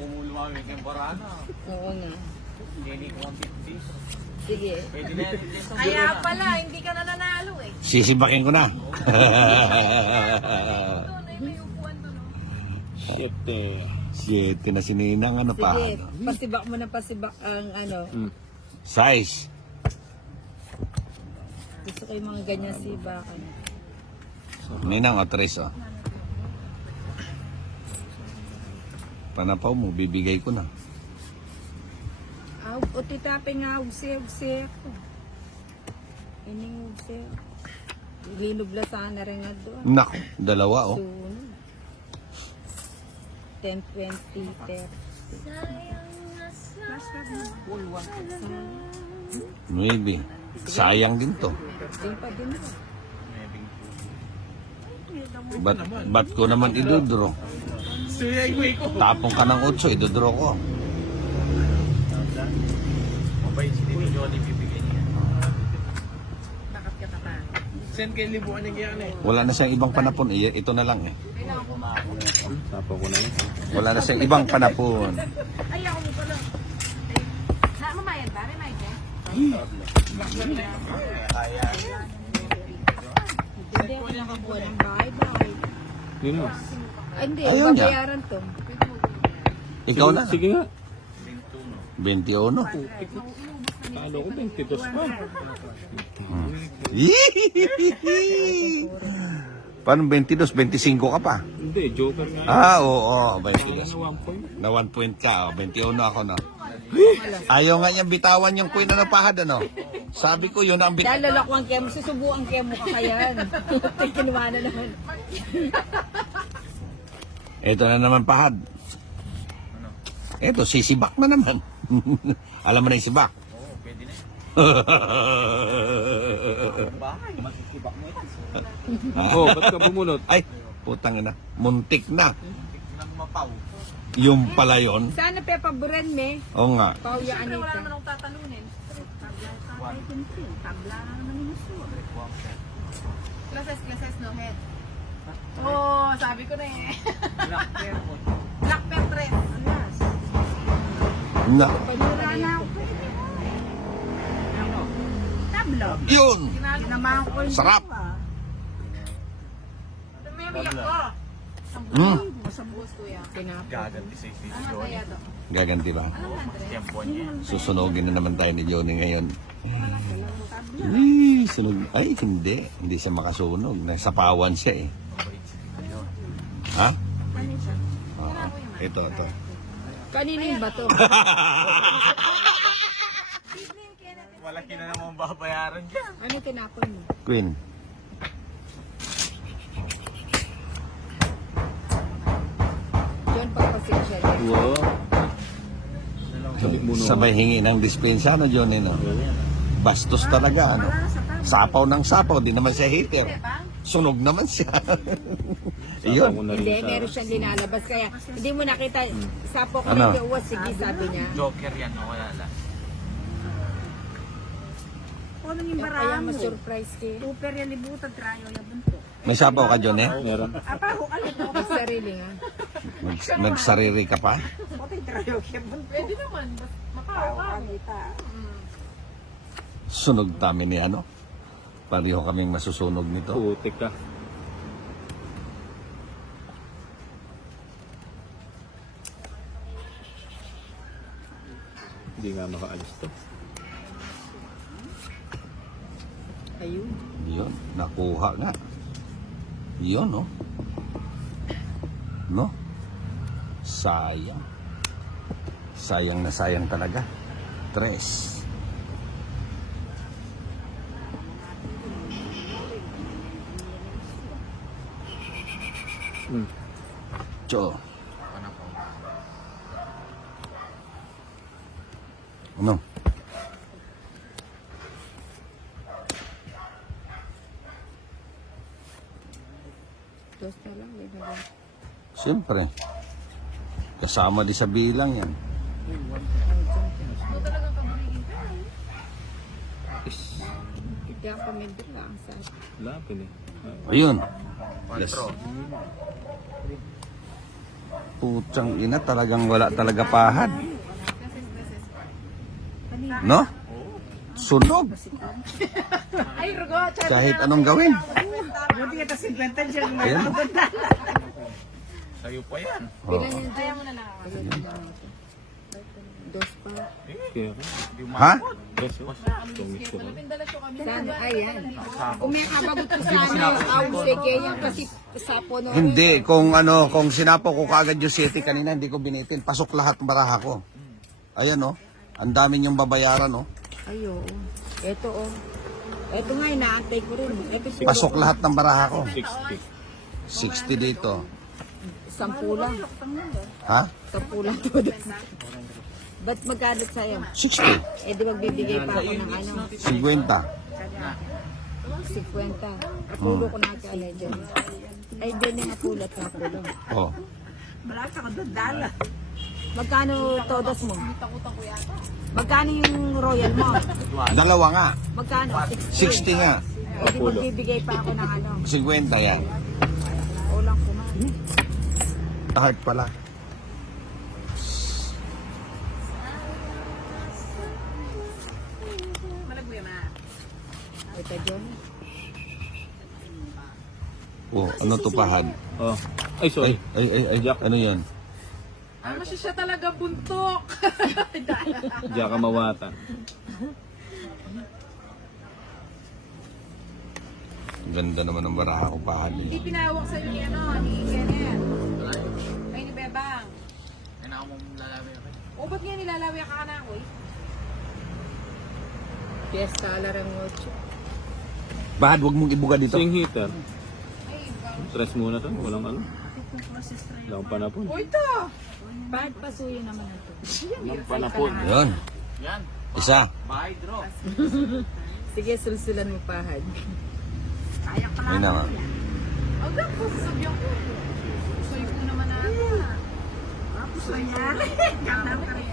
Pumulumami kang barana. Oo nga. Hindi ko 150. Sige. Pwede na yan. Kaya pala, hindi ka na nanalo eh. Sisibakin ko na. Doon, ay may upuan doon. Shit Siete na sininang ano pa. Sige. Pasibak mo na pasibak ang ano. Size. Gusto ko yung mga ganyan sibakan. Ninang o tres o. Panapaw mo, bibigay ko na. Aw, o titape nga, ugse ako. Ining ugse. Linubla sana rin nga doon. Naku, dalawa o. Sunod. 10, 20, 30. Maybe. Sayang din to. Din pa din. Ba't ko naman idodro? Tapong ka ng 8, idodro ko. Mabait si Tito Johnny bibigyan niya. Bakit ka pa? Send kay libuan niya yan eh. Wala na siyang ibang panapon. Ito na lang eh. Tapo ko na yun. Wala na siyang ibang panapon. Ay, ako mo pala. Saan mo mayad ba? May mayad eh? Kaya. Hindi ako nakakuha ng bahay. Yun o. Ay, hindi. Ayaw niya. Babayaran to. Ikaw na. Sige nga. 21. Talo ko 22 pa. Paano 22? 25 ka pa? Hindi, joker na. Oo. 22. Na 1 point ka. 21 ako na. Ayaw nga niya bitawan yung queen na napahad ano. Sabi ko yun ang Dahil lalakwang kemo, susubuan kemo ka kaya. Kinuha na naman. Ito na naman pahad. Ito, sisibak na naman. Alam mo na yung sibak. Oo, pwede na yan. Bahay, masisibak mo yan. Oh, ba't ka bumunot? Ay, putang ina. Muntik na. Nang mapaw. Yung pala yun. Sana pepaboran me. Oo nga. Pauya Siyempre wala anita. naman akong tatalunin. Klases, no head. Oh, sabi ko na eh. Black pair po. Black pepper. Alas. Na. Tablo. Yun. Ginamahan ko yung Sarap. Tumimiyak ko. Hmm. Sa buhos ko yan. Gaganti sa Tito Ano Johnny. kaya to? Gaganti ba? Anong Andre? Tempo niya. Susunogin na naman tayo ni Johnny ngayon. Sunog. Ay, hindi. Hindi siya makasunog. Nasapawan siya eh. Mabait si Tito Johnny. Ha? Oo. Ito. Kanino yung bato? Malaki na naman babayaran dyan. Ano yung tinapon mo? Queen. John papasensya rin. Wow. Sabay hingi ng dispensa no Johnny no? Bastos talaga ano? Sapaw ng sapaw. Di naman siya hater. Sunog naman siya. Iyon. Hindi, meron siyang linalabas. Kaya hindi mo nakita. Sapo ko Ano? na yung sige sabi niya. Joker yan, o wala lang. Ano yung Kaya ma-surprise kayo. Super yung libutan, trayo yung bunto. May sapaw ka Johnny? Meron. Apa, hukalit ako. Magsarili nga. Nagsarili ka pa? Pati trayo yung bunto. Pwede naman. Makaw. Sunog kami ni ano? Pareho kaming masusunog nito. Putik ka. Hindi nga makaalis to. Ayun. Yun, nakuha nga. Yun, no? No? Sayang. Sayang na sayang talaga. 3. Cho. Ano? Dos na lang. Siyempre. Kasama di sa bilang yan. Hindi ako pamildo lang sa Lapin eh. Ayun. Yes. Putsang ina, talagang wala talaga pahad. No? Sunog. Ay, Rugo. Kahit anong gawin. Buti ka 50 dyan. Ayan. Sa'yo pa yan. Oo. Kaya mo na lang ako. Dos pa. Ha? Malapindala siya kami. Sana, ayan. Kung may kababot ko sana, sige yan kasi sapo no. Hindi, kung sinapo ko kaagad yung city kanina, hindi ko binitin. Pasok lahat ng baraha ko. Ayan oh. Ang dami niyong babayaran oh. Ay, oo. Ito, oh. Ito nga, inaantay ko rin. Ito po. Pasok lahat ng baraha ko. 60 dito. 10 lang. Ha? 10 lang to. Ba't magkano sa'yo? 60. Eh, di magbibigay pa ako ng ano? 50. 50. Apulo ko na kaya dyan. Ay, din yung apulot na apulo. Oh. Malaki ako doon, dala. Magkano todos mo? Magkano yung royal mo? Dalawa nga. Magkano? 60 nga. Eh, di magbibigay pa ako ng ano? 50 yan. Ulang kumain. Kahit pala. Ito, John. Oh, ano to pahad? Oh. Ay, sorry. Ay. Ano yun? Ano siya talaga buntok? Diyan ka mawatan. Ganda naman ng baraha ko pahad. Hindi Eh. pinawak sa'yo ni ano, ni Kenneth. Ay, ni Bebang. Ay, na ako mong lalabi ako. O, ba't nga nilalawi ka na ako eh? Fiesta alarang 8. Bahad, wag mong ibuga dito. Sing heater. Ay, bang. Stress muna to. Walang ano. Walang panapon. O, ito! Pahad pasuyo naman ito. Walang panapon. Yun. Yan. Isa. Bahay draw. Sige, sulsulan mo pahad. May naman. Ang dako, sasabihan ko. Soy ko naman na ako. Sabi ko na ang pari.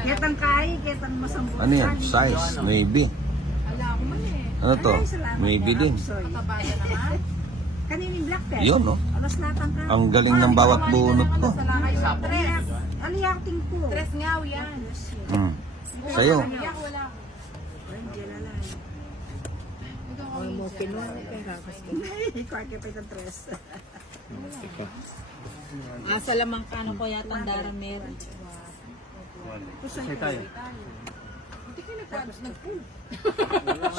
Ketang kai, ketang masambut. Ano yan? Size. Maybe. Ala ko man eh. Ano to? Maybe din. Mataba na naman. Kanining black pen. Yun, no? Alas latang ka. Ang galing ng bawat bunot ko. Sa lakay sa tres. Aliyaking po. Tres ngaw yan. Hmm. Sa'yo. Iyak wala ako. Ay, mo kinuha ng pera. Ikaw ay kapit ang tres. Asa lamang kano ko yata ang darang meron. Hindi kayo nag-pool.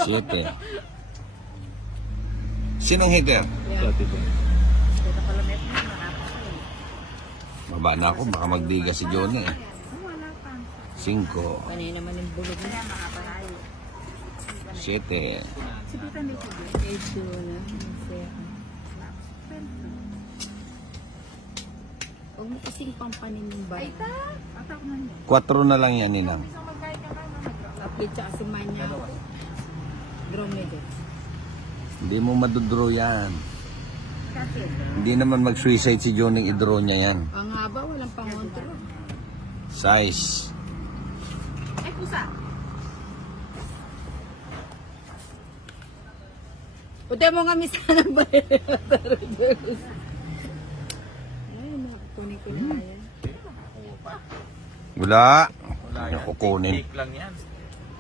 7. Sinong hitter? Dati to. Baba na ako. Baka magdiga si Johnny eh. 5. Panay naman yung bulog niya. 7. Ito na. Huwag mo kasing pampanin yung bahay. 4 na lang yan, Ninang. Update siya kasi manya. Dromedar. Hindi mo madodraw yan. Hindi naman mag-suicide si Johnny, i-draw niya yan. Ang haba, walang pangontra. Size. Ay, pusa. Puti mo nga misa ng bahay. Ay, makakunin ko na yan. Wala. Wala Ano yan. kukunin? Cake lang yan.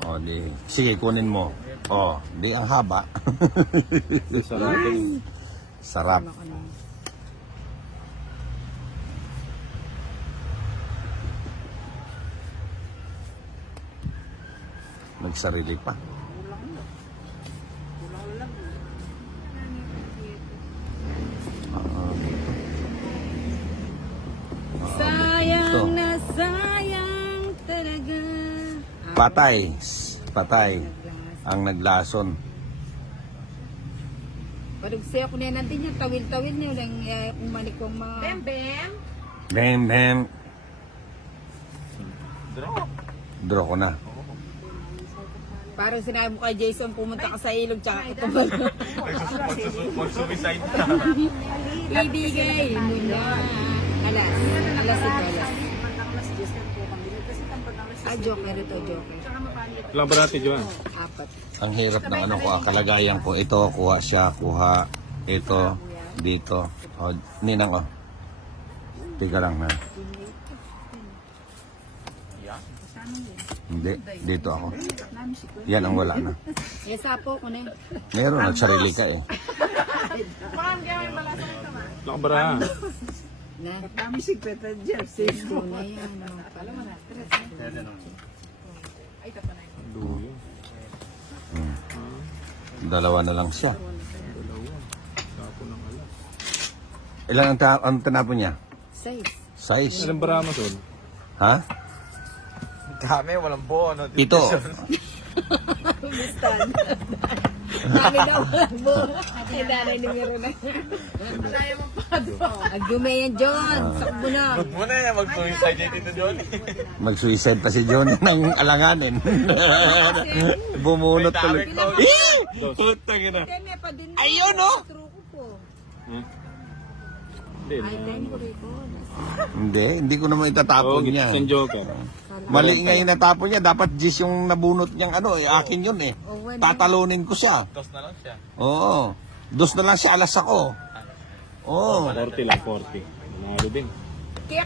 O, di. Sige, kunin mo. O, di ang haba. Sa natin. Sarap. Ako na. Nagsarili pa. Sayang na sayang talaga. Patay. Patay. Ang naglason. Padugsi ako na natin yung tawil-tawil niyo lang umalik kong mga... Bem, bem. Bam, bam. Draw. Draw ko na. Parang sinabi mo kay Jason, pumunta ka sa ilog tsaka katubal. Mag-suicide na. Ibigay mo na. Alas ito, alas. Joker ito, joker. Walang barati, Joan. 4. Ang hirap ng ano ko, kalagayan ko. Ito, kuha siya, kuha. Ito, dito. O, Ninang, o. Teka lang na. Yeah. Hindi, dito ako. Yan ang wala na. Eh, sapo ko na yun. Meron, nagsarili ka eh. Ma'am, kaya may balasang ito, ma. Nakabara. Na. Kami si Peter Jersey. Ito na yan. Alam mo na. Ay, tapa na yun. Duyo. Dalawa na lang siya. Dalawa. Tapo ng alas. Ilan ang tinapon niya? 6. Size. Ilang bara mo, Sol? Ha? Kami, walang buo, no? Ito. Sabi daw, bo. Ay, nanay ni Miro na. Kaya mo pa doon. Agdume yan, John. Sakbo na. Huwag mo na yan, mag-suicide dito, Johnny. Mag-suicide pa si John ng alanganin. Bumunot tuloy. Putang ina. Teme pa din. Ayun, oh! Truko po. Hmm? Hindi. Ay, teme ko rito. Hindi ko naman Oo, itatapon niya. Gibson Joker. Mali nga yung natapon niya. Dapat Gis yung nabunot niyang ano. Akin yun eh. Tatalunin ko siya. Tos na lang siya. Oo. Dos na lang siya, alas ako. Oo. 40 lang, 40. Nanalo din. Kaya